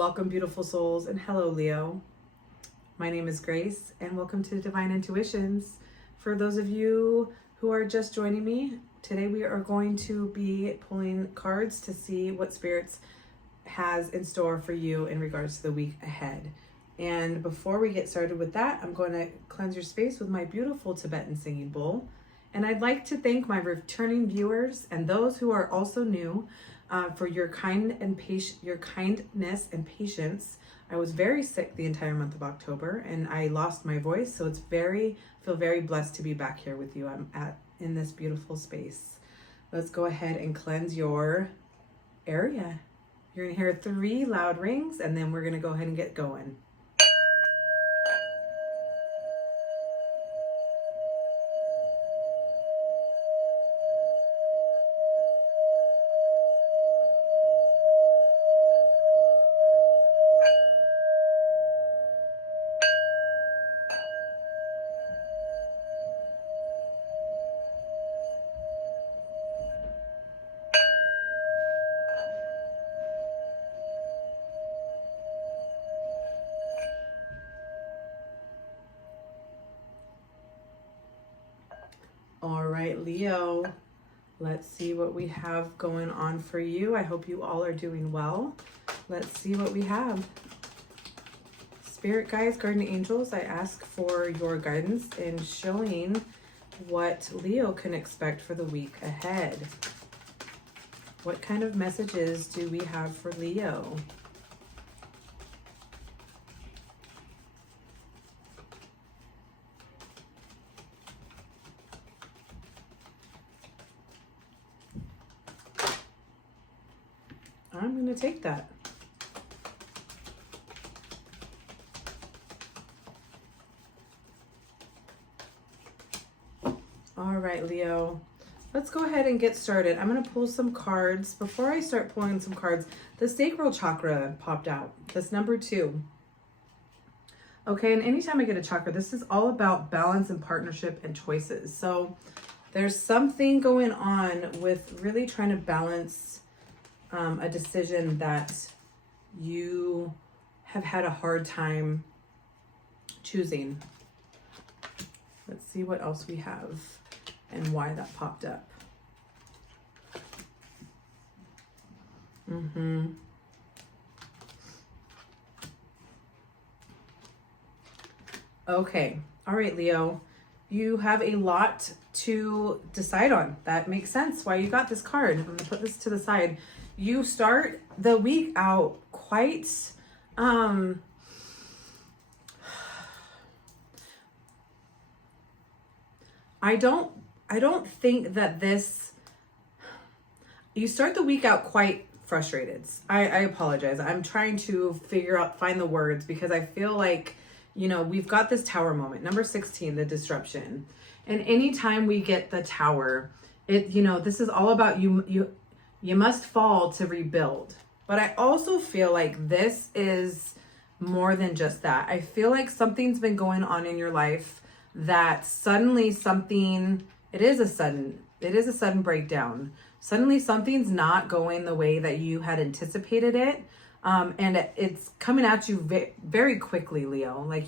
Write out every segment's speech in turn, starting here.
Welcome, beautiful souls, and hello, Leo. My name is Grace, and welcome to Divine Intuitions. For those of you who are just joining me, today we are going to be pulling cards to see what Spirits has in store for you in regards to the week ahead. And before we get started with that, I'm going to cleanse your space with my beautiful Tibetan singing bowl. And I'd like to thank my returning viewers and those who are also new for your kindness and patience. I was very sick the entire month of October and I lost my voice, so feel very blessed to be back here with you. I'm in this beautiful space. Let's go ahead and cleanse your area. You're gonna hear 3 loud rings, and then we're gonna go ahead and get going. All right, Leo, let's see what we have going on for you. I hope you all are doing well. Let's see what we have. Spirit guides, guardian angels, I ask for your guidance in showing what Leo can expect for the week ahead. What kind of messages do we have for Leo? I'm going to take that. All right, Leo, let's go ahead and get started. I'm going to pull some cards. Before I start pulling some cards, the sacral chakra popped out. That's number 2. Okay, and anytime I get a chakra, this is all about balance and partnership and choices. So there's something going on with really trying to balance a decision that you have had a hard time choosing. Let's see what else we have and why that popped up. Okay, all right, Leo, you have a lot to decide on. That makes sense why you got this card. I'm gonna put this to the side. You start the week out quite, I don't think that you start the week out quite frustrated. I apologize. I'm trying to find the words because I feel like, we've got this tower moment, number 16, the disruption. And anytime we get the tower, this is all about you must fall to rebuild. But I also feel like this is more than just that. I feel like something's been going on in your life that suddenly it is a sudden breakdown. Suddenly something's not going the way that you had anticipated it. And it's coming at you very quickly, Leo. Like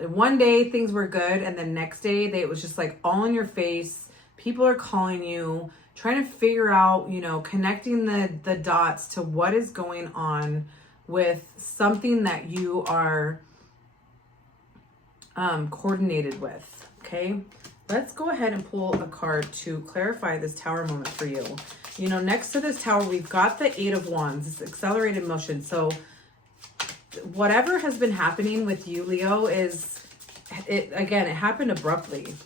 one day things were good, and the next day it was just like all in your face. People are calling you, trying to figure out, connecting the dots to what is going on with something that you are coordinated with, okay? Let's go ahead and pull a card to clarify this tower moment for you. Next to this tower, we've got the 8 of Wands, this accelerated motion. So whatever has been happening with you, Leo, it happened abruptly.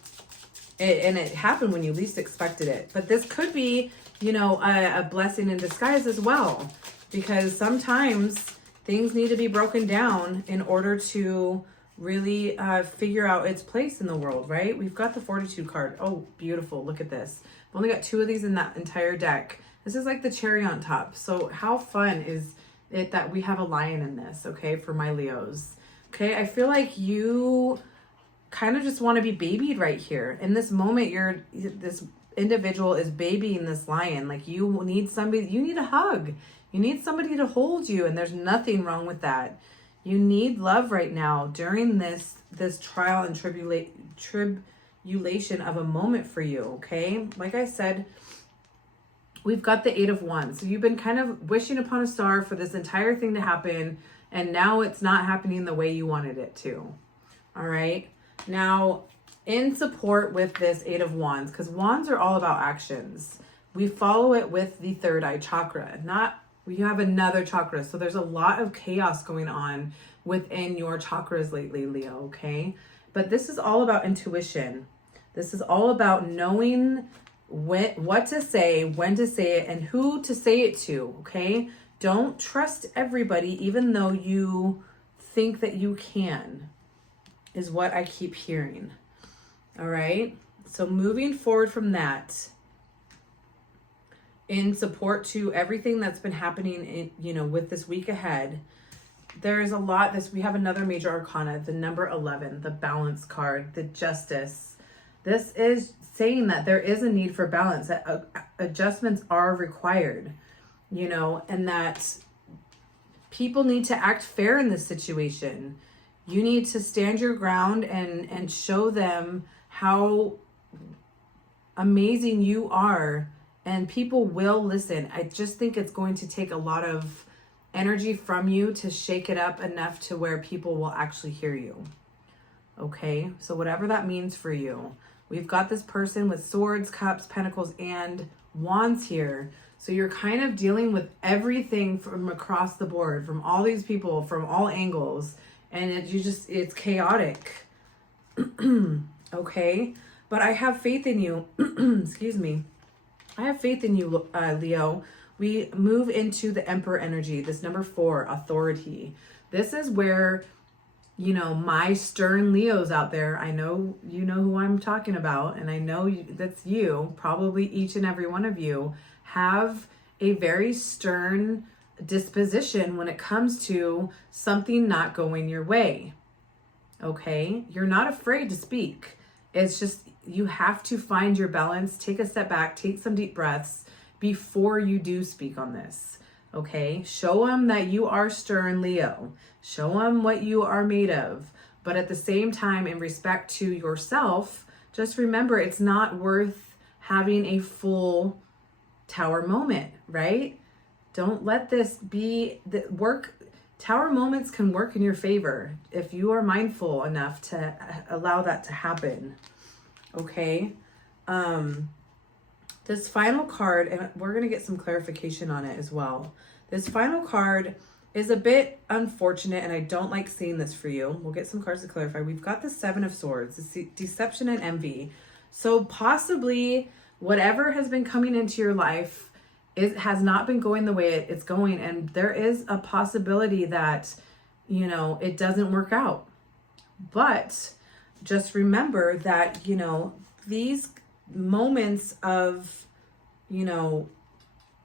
And it happened when you least expected it. But this could be, a blessing in disguise as well. Because sometimes things need to be broken down in order to really figure out its place in the world, right? We've got the Fortitude card. Oh, beautiful. Look at this. I've only got 2 of these in that entire deck. This is like the cherry on top. So how fun is it that we have a lion in this, okay, for my Leos? Okay, I feel like you kind of just want to be babied right here. In this moment, this individual is babying this lion. Like, you need somebody, you need a hug. You need somebody to hold you, and there's nothing wrong with that. You need love right now during this trial and tribulation of a moment for you, okay? Like I said, we've got the 8 of Wands. So you've been kind of wishing upon a star for this entire thing to happen, and now it's not happening the way you wanted it to. All right? Now, in support with this 8 of Wands, because Wands are all about actions, we follow it with the third eye chakra. We have another chakra. So there's a lot of chaos going on within your chakras lately, Leo, okay? But this is all about intuition. This is all about knowing what to say, when to say it, and who to say it to, okay? Don't trust everybody, even though you think that you can, is what I keep hearing. All right? So moving forward from that, in support to everything that's been happening in, with this week ahead, there's a lot. We have another major arcana, the number 11, the balance card, the justice. This is saying that there is a need for balance, that adjustments are required, and that people need to act fair in this situation. You need to stand your ground and show them how amazing you are, and people will listen. I just think it's going to take a lot of energy from you to shake it up enough to where people will actually hear you. Okay, so whatever that means for you. We've got this person with swords, cups, pentacles, and wands here. So you're kind of dealing with everything from across the board, from all these people, from all angles. And it's chaotic. Okay, but I have faith in you. Excuse me. I have faith in you, Leo. We move into the Emperor energy, this number 4, authority. This is where, my stern Leos out there, I know you know who I'm talking about, and I know that's you, probably each and every one of you, have a very stern disposition when it comes to something not going your way. Okay? You're not afraid to speak. It's just, you have to find your balance, take a step back, take some deep breaths before you do speak on this. Okay? Show them that you are stern, Leo. Show them what you are made of. But at the same time, in respect to yourself, just remember it's not worth having a full tower moment, right? Don't let this be the work. Tower moments can work in your favor if you are mindful enough to allow that to happen. Okay. This final card, and we're going to get some clarification on it as well. This final card is a bit unfortunate, and I don't like seeing this for you. We'll get some cards to clarify. We've got the 7 of Swords, deception and envy. So possibly whatever has been coming into your life, it has not been going the way it's going, and there is a possibility that, it doesn't work out. But just remember that, these moments of,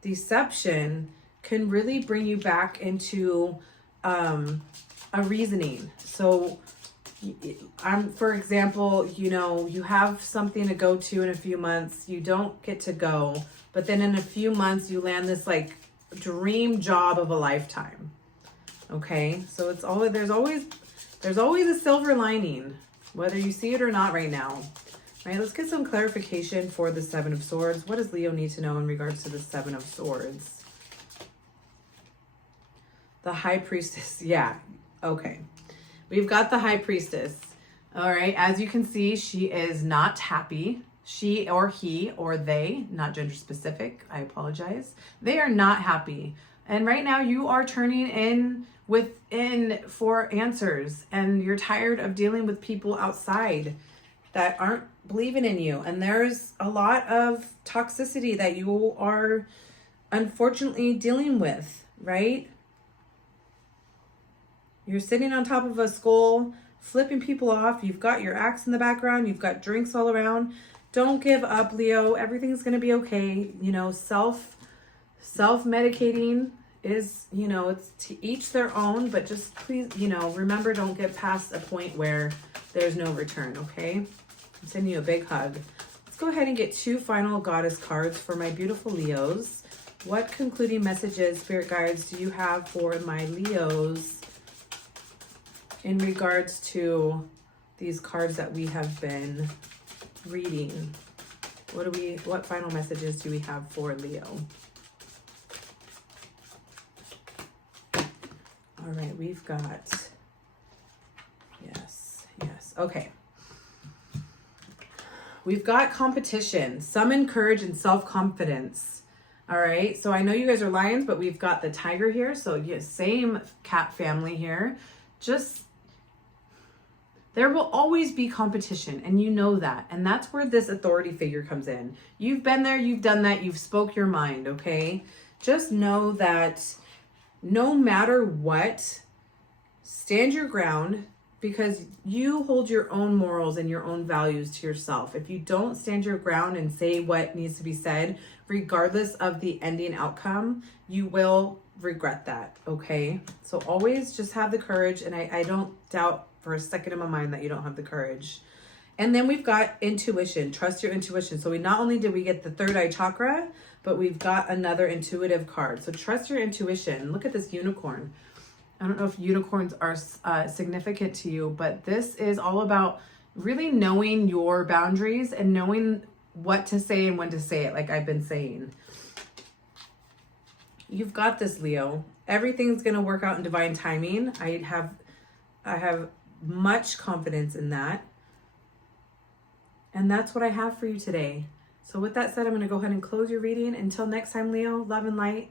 deception can really bring you back into a reasoning. So for example, you have something to go to in a few months, you don't get to go, but then in a few months you land this like dream job of a lifetime. Okay, so there's always a silver lining, whether you see it or not right now. All right, let's get some clarification for the 7 of Swords. What does Leo need to know in regards to the 7 of Swords? The High Priestess. Yeah, okay. We've got the High Priestess. All right, as you can see, she is not happy. She or he or they, not gender specific, I apologize. They are not happy. And right now you are turning in within for answers, and you're tired of dealing with people outside that aren't believing in you. And there's a lot of toxicity that you are unfortunately dealing with, right? You're sitting on top of a skull, flipping people off. You've got your axe in the background. You've got drinks all around. Don't give up, Leo. Everything's going to be okay. Self-medicating is, you know, it's to each their own, but just please, you know, remember, don't get past a point where there's no return, okay? I'm sending you a big hug. Let's go ahead and get 2 final goddess cards for my beautiful Leos. What concluding messages, spirit guides, do you have for my Leos in regards to these cards that we have been reading? What final messages do we have for Leo? All right, we've got, yes, okay. We've got competition, summon courage and self-confidence. All right, so I know you guys are lions, but we've got the tiger here. So yeah, same cat family here. Just, there will always be competition, and you know that. And that's where this authority figure comes in. You've been there, you've done that, you've spoke your mind, okay? Just know that no matter what, stand your ground, because you hold your own morals and your own values to yourself. If you don't stand your ground and say what needs to be said, regardless of the ending outcome, you will regret that, okay? So always just have the courage, and I don't doubt for a second in my mind that you don't have the courage. And then we've got intuition, trust your intuition. So we not only did we get the third eye chakra, but we've got another intuitive card. So trust your intuition. Look at this unicorn. I don't know if unicorns are significant to you, but this is all about really knowing your boundaries and knowing what to say and when to say it, like I've been saying. You've got this, Leo. Everything's going to work out in divine timing. I have much confidence in that. And that's what I have for you today. So with that said, I'm going to go ahead and close your reading. Until next time, Leo, love and light.